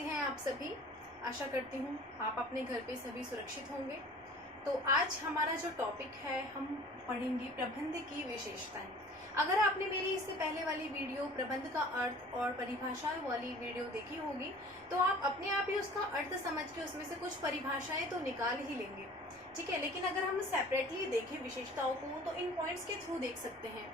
कैसे हैं आप सभी। आशा करती हूँ आप अपने घर पे सभी सुरक्षित होंगे। तो आज हमारा जो टॉपिक है, हम पढ़ेंगे प्रबंध की विशेषताएं। अगर आपने मेरी इससे पहले वाली वीडियो प्रबंध का अर्थ और परिभाषाएं वाली वीडियो देखी होगी तो आप अपने आप ही उसका अर्थ समझ के उसमें से कुछ परिभाषाएं तो निकाल ही लेंगे, ठीक है। लेकिन अगर हम सेपरेटली देखें विशेषताओं को तो इन पॉइंट्स के थ्रू देख सकते हैं।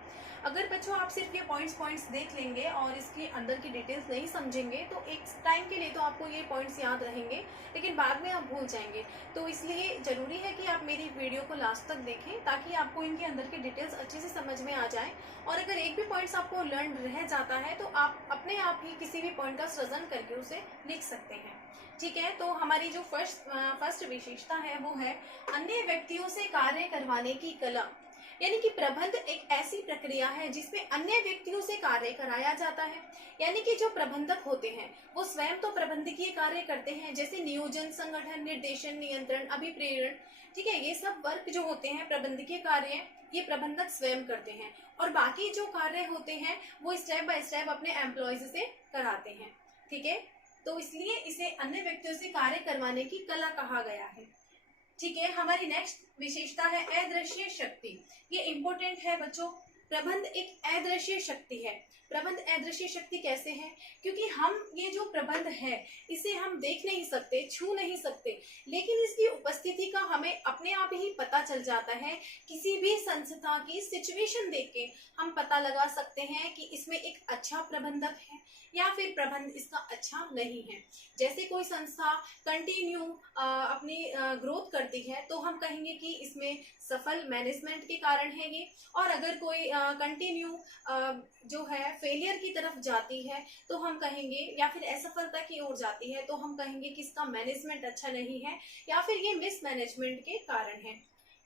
अगर बच्चों आप सिर्फ ये पॉइंट्स देख लेंगे और इसके अंदर की डिटेल्स नहीं समझेंगे तो एक टाइम के लिए तो आपको ये पॉइंट्स याद रहेंगे, लेकिन बाद में आप भूल जाएंगे। तो इसलिए जरूरी है कि आप मेरी वीडियो को लास्ट तक देखें ताकि आपको इनके अंदर की डिटेल्स अच्छे से समझ में आ जाए। और अगर एक भी पॉइंट्स आपको लर्न रह जाता है तो आप अपने आप ही किसी भी पॉइंट का सृजन करके उसे लिख सकते हैं, ठीक है। तो हमारी जो फर्स्ट विशेषता है वो है अन्य व्यक्तियों से कार्य करवाने की कला। यानी कि प्रबंध एक ऐसी प्रक्रिया है जिसमें अन्य व्यक्तियों से कार्य कराया जाता है। यानी कि जो प्रबंधक होते हैं वो स्वयं तो प्रबंधकीय कार्य करते हैं, जैसे नियोजन, संगठन, निर्देशन, नियंत्रण, अभिप्रेरण, ठीक है। ये सब वर्क जो होते हैं प्रबंधकीय कार्य ये प्रबंधक स्वयं करते हैं, और बाकी जो कार्य होते हैं वो स्टेप बाय स्टेप अपने एम्प्लॉयज से कराते हैं, ठीक है। तो इसलिए इसे अन्य व्यक्तियों से कार्य करवाने की कला कहा गया है, ठीक है। हमारी नेक्स्ट विशेषता है अदृश्य शक्ति। ये इंपॉर्टेंट है बच्चों। प्रबंध एक अदृश्य शक्ति है। प्रबंध अदृश्य शक्ति कैसे है? क्योंकि हम ये जो प्रबंध है इसे हम देख नहीं सकते, छू नहीं सकते, लेकिन इसकी उपस्थिति का हमें अपने आप ही पता चल जाता है। किसी भी संस्था की सिचुएशन देख के हम पता लगा सकते हैं कि इसमें एक अच्छा प्रबंधक है या फिर प्रबंध इसका अच्छा नहीं है। जैसे कोई संस्था कंटिन्यू अपनी ग्रोथ करती है तो हम कहेंगे कि इसमें सफल मैनेजमेंट के कारण है ये। और अगर कोई कंटिन्यू जो है फेलियर की तरफ जाती है तो हम कहेंगे, या फिर असफलता की ओर जाती है तो हम कहेंगे कि इसका मैनेजमेंट अच्छा नहीं है या फिर ये मिसमैनेजमेंट के कारण है,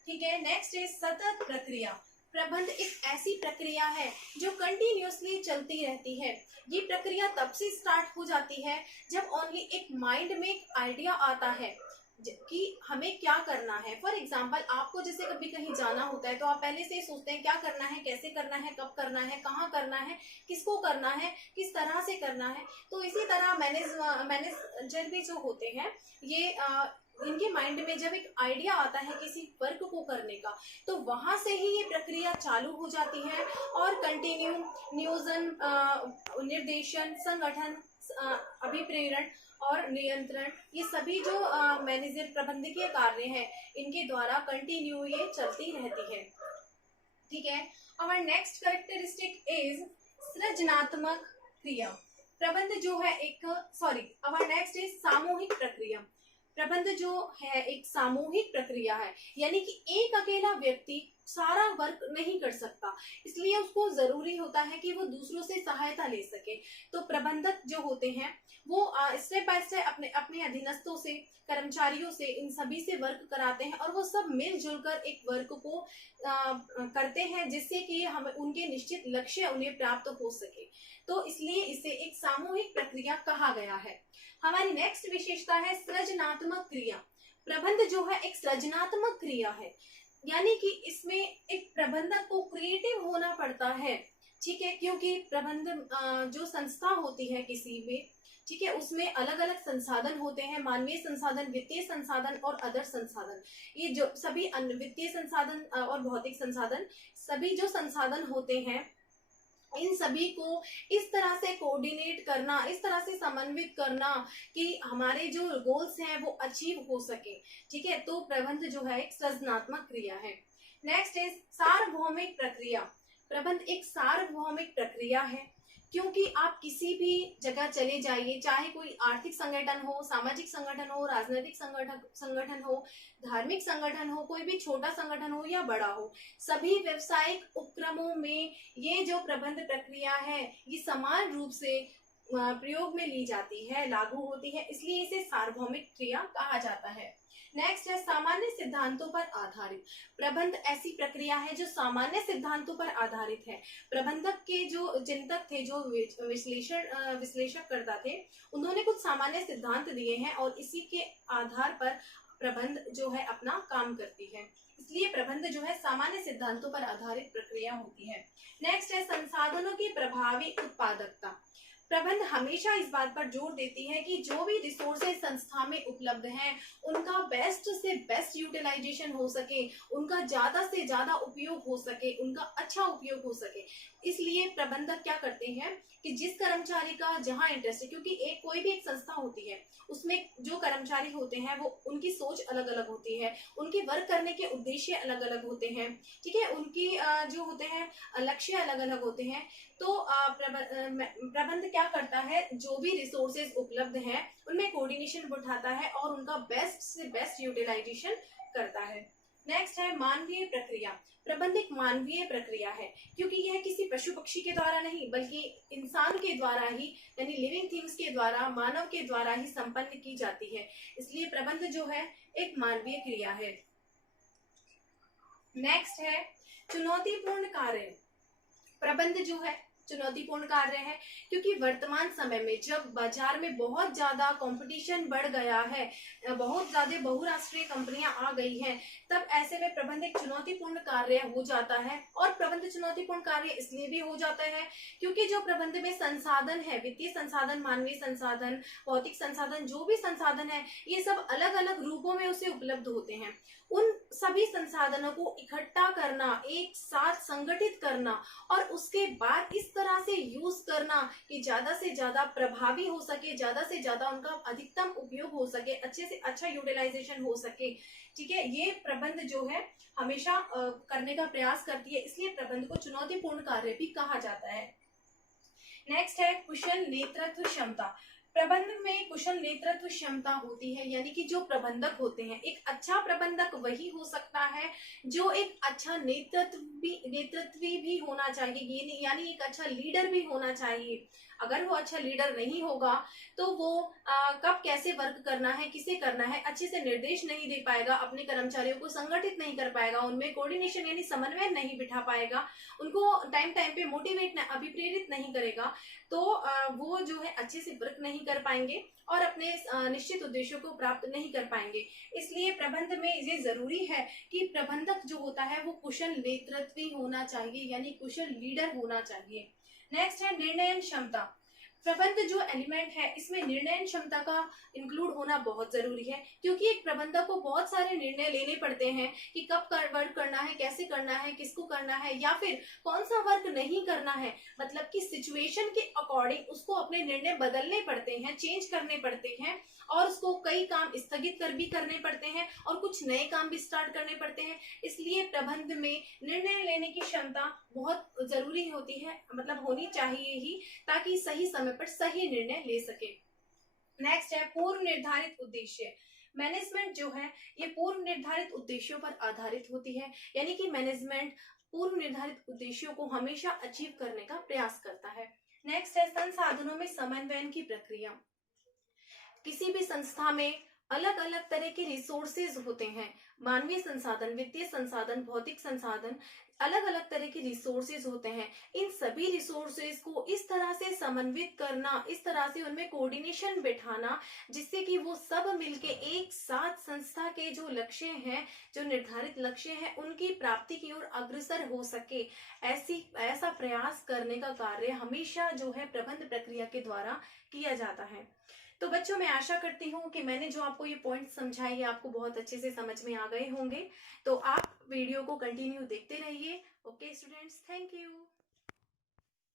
ठीक है। नेक्स्ट इज सतत प्रक्रिया। प्रबंध एक ऐसी प्रक्रिया है जो कंटिन्यूअसली चलती रहती है। ये प्रक्रिया तब से स्टार्ट हो जाती है जब ओनली एक माइंड में एक आइडिया आता है कि हमें क्या करना है। फॉर एग्जाम्पल आपको जैसे कभी कहीं जाना होता है तो आप पहले से ही सोचते हैं क्या करना है, कैसे करना है, कब करना है, कहाँ करना है, किसको करना है, किस तरह से करना है। तो इसी तरह मैनेजर भी जो होते हैं ये इनके माइंड में जब एक आइडिया आता है किसी वर्क को करने का तो वहां से ही ये प्रक्रिया चालू हो जाती है और कंटिन्यू नियोजन, निर्देशन, संगठन, अभिप्रेरण और नियंत्रण, ये सभी जो मैनेजर प्रबंधकीय कार्य हैं इनके द्वारा कंटिन्यू ये चलती रहती है, ठीक है। और नेक्स्ट कैरेक्टरिस्टिक इज सृजनात्मक क्रिया। प्रबंध जो है और नेक्स्ट इज सामूहिक प्रक्रिया। प्रबंध जो है एक सामूहिक प्रक्रिया है, यानी कि एक अकेला व्यक्ति सारा वर्क नहीं कर सकता, इसलिए उसको जरूरी होता है कि वो दूसरों से सहायता ले सके। तो प्रबंधक जो होते हैं वो स्टेप बाय स्टेप अपने अधीनस्थों से, कर्मचारियों से, इन सभी से वर्क कराते हैं और वो सब मिलजुल कर एक वर्क को करते हैं जिससे कि हम उनके निश्चित लक्ष्य उन्हें प्राप्त हो सके। तो इसलिए इसे एक सामूहिक प्रक्रिया कहा गया है। हमारी नेक्स्ट विशेषता है सृजनात्मक क्रिया। प्रबंध जो है एक सृजनात्मक क्रिया है, यानी कि इसमें एक प्रबंधक को क्रिएटिव होना पड़ता है, ठीक है। क्योंकि प्रबंध जो संस्था होती है किसी में, ठीक है, उसमें अलग अलग संसाधन होते हैं, मानवीय संसाधन, वित्तीय संसाधन और अदर संसाधन। ये जो सभी वित्तीय संसाधन और भौतिक संसाधन, सभी जो संसाधन होते हैं इन सभी को इस तरह से कोऑर्डिनेट करना, इस तरह से समन्वित करना कि हमारे जो गोल्स हैं वो अचीव हो सके, ठीक है। तो प्रबंध जो है एक सृजनात्मक क्रिया है। नेक्स्ट इज सार्वभौमिक प्रक्रिया। प्रबंध एक सार्वभौमिक प्रक्रिया है क्योंकि आप किसी भी जगह चले जाइए, चाहे कोई आर्थिक संगठन हो, सामाजिक संगठन हो, राजनीतिक संगठन हो, धार्मिक संगठन हो, कोई भी छोटा संगठन हो या बड़ा हो, सभी व्यवसायिक उपक्रमों में ये जो प्रबंध प्रक्रिया है ये समान रूप से प्रयोग में ली जाती है, लागू होती है, इसलिए इसे सार्वभौमिक क्रिया कहा जाता है। नेक्स्ट है सामान्य सिद्धांतों पर आधारित। प्रबंध ऐसी प्रक्रिया है जो सामान्य सिद्धांतों पर आधारित है। प्रबंधक के जो चिंतक थे, जो विश्लेषक करता थे, उन्होंने कुछ सामान्य सिद्धांत दिए हैं और इसी के आधार पर प्रबंध जो है अपना काम करती है, इसलिए प्रबंध जो है सामान्य सिद्धांतों पर आधारित प्रक्रिया होती है। नेक्स्ट है संसाधनों की प्रभावी उत्पादकता। प्रबंध हमेशा इस बात पर जोर देती है कि जो भी रिसोर्सेज संस्था में उपलब्ध हैं उनका बेस्ट से बेस्ट यूटिलाइजेशन हो सके, उनका ज्यादा से ज्यादा उपयोग हो सके, उनका अच्छा उपयोग हो सके। इसलिए प्रबंधक क्या करते हैं कि जिस कर्मचारी का जहां इंटरेस्ट है, क्योंकि एक कोई भी एक संस्था होती है उसमें जो कर्मचारी होते हैं वो उनकी सोच अलग अलग होती है, उनके वर्क करने के उद्देश्य अलग अलग होते हैं, ठीक है, उनकी जो होते हैं लक्ष्य अलग अलग होते हैं। तो प्रबंध क्या करता है, जो भी रिसोर्सेज उपलब्ध हैं उनमें कोऑर्डिनेशन बिठाता है और उनका बेस्ट से बेस्ट यूटिलाइजेशन करता है। नेक्स्ट है मानवीय प्रक्रिया। प्रबंध एक मानवीय प्रक्रिया है, क्योंकि यह किसी पशु पक्षी के द्वारा नहीं बल्कि इंसान के द्वारा ही, यानी लिविंग थिंग्स के द्वारा, मानव के द्वारा ही संपन्न की जाती है। इसलिए प्रबंध जो है एक मानवीय क्रिया है। नेक्स्ट है चुनौतीपूर्ण कार्य। प्रबंध जो है चुनौतीपूर्ण कार्य है, क्योंकि वर्तमान समय में जब बाजार में बहुत ज्यादा कंपटीशन बढ़ गया है, बहुत ज्यादा बहुराष्ट्रीय कंपनियां आ गई हैं, तब ऐसे में प्रबंध एक चुनौतीपूर्ण कार्य हो जाता है। और प्रबंध चुनौतीपूर्ण कार्य इसलिए भी हो जाता है क्योंकि जो प्रबंध में संसाधन है, वित्तीय संसाधन, मानवीय संसाधन, भौतिक संसाधन, जो भी संसाधन है, ये सब अलग अलग रूपों में उसे उपलब्ध होते हैं। उन सभी संसाधनों को इकट्ठा करना, एक साथ संगठित करना और उसके बाद इस तरह से यूज करना कि ज्यादा से ज्यादा प्रभावी हो सके, ज्यादा से ज्यादा उनका अधिकतम उपयोग हो सके, अच्छे से अच्छा यूटिलाइजेशन हो सके, ठीक है, ये प्रबंध जो है हमेशा करने का प्रयास करती है। इसलिए प्रबंध को चुनौतीपूर्ण कार्य भी कहा जाता है। नेक्स्ट है कुशल नेतृत्व क्षमता। प्रबंध में कुशल नेतृत्व क्षमता होती है, यानी कि जो प्रबंधक होते हैं, एक अच्छा प्रबंधक वही हो सकता है जो एक अच्छा नेतृत्वी भी होना चाहिए, यानी एक अच्छा लीडर भी होना चाहिए। अगर वो अच्छा लीडर नहीं होगा तो वो कब कैसे वर्क करना है, किसे करना है, अच्छे से निर्देश नहीं दे पाएगा, अपने कर्मचारियों को संगठित नहीं कर पाएगा, उनमें कोऑर्डिनेशन यानी समन्वय नहीं बिठा पाएगा, उनको टाइम टाइम पे मोटिवेट अभिप्रेरित नहीं करेगा, तो वो जो है अच्छे से वर्क नहीं कर पाएंगे और अपने निश्चित उद्देश्यों को प्राप्त नहीं कर पाएंगे। इसलिए प्रबंध में ये जरूरी है कि प्रबंधक जो होता है वो कुशल नेतृत्वी होना चाहिए, यानी कुशल लीडर होना चाहिए। नेक्स्ट है निर्णय क्षमता। प्रबंध जो एलिमेंट है इसमें निर्णय क्षमता का इंक्लूड होना बहुत जरूरी है, क्योंकि एक प्रबंधक को बहुत सारे निर्णय लेने पड़ते हैं कि कब वर्क करना है, कैसे करना है, किसको करना है, या फिर कौन सा वर्क नहीं करना है। मतलब कि सिचुएशन के अकॉर्डिंग उसको अपने निर्णय बदलने पड़ते हैं, चेंज करने पड़ते हैं, और उसको कई काम स्थगित भी करने पड़ते हैं और कुछ नए काम भी स्टार्ट करने पड़ते हैं। इसलिए प्रबंध में निर्णय लेने की क्षमता बहुत जरूरी होती है, मतलब होनी चाहिए ही, ताकि सही समय पर सही निर्णय ले सके। नेक्स्ट है पूर्व निर्धारित उद्देश्य। मैनेजमेंट जो है ये पूर्व निर्धारित उद्देश्यों पर आधारित होती है, यानी कि मैनेजमेंट पूर्व निर्धारित उद्देश्यों को हमेशा अचीव करने का प्रयास करता है। नेक्स्ट है संसाधनों में समन्वयन की प्रक्रिया। किसी भी संस्था में अलग अलग तरह के रिसोर्सेज होते हैं, मानवीय संसाधन, वित्तीय संसाधन, भौतिक संसाधन, अलग अलग तरह के रिसोर्सेज होते हैं। इन सभी रिसोर्सेज को इस तरह से समन्वित करना, इस तरह से उनमें कोऑर्डिनेशन बिठाना जिससे कि वो सब मिलके एक साथ संस्था के जो लक्ष्य हैं, जो निर्धारित लक्ष्य हैं, उनकी प्राप्ति की ओर अग्रसर हो सके, ऐसा प्रयास करने का कार्य हमेशा जो है प्रबंध प्रक्रिया के द्वारा किया जाता है। तो बच्चों, मैं आशा करती हूँ कि मैंने जो आपको ये पॉइंट समझाए ये आपको बहुत अच्छे से समझ में आ गए होंगे। तो आप वीडियो को कंटिन्यू देखते रहिए। Okay students, thank you.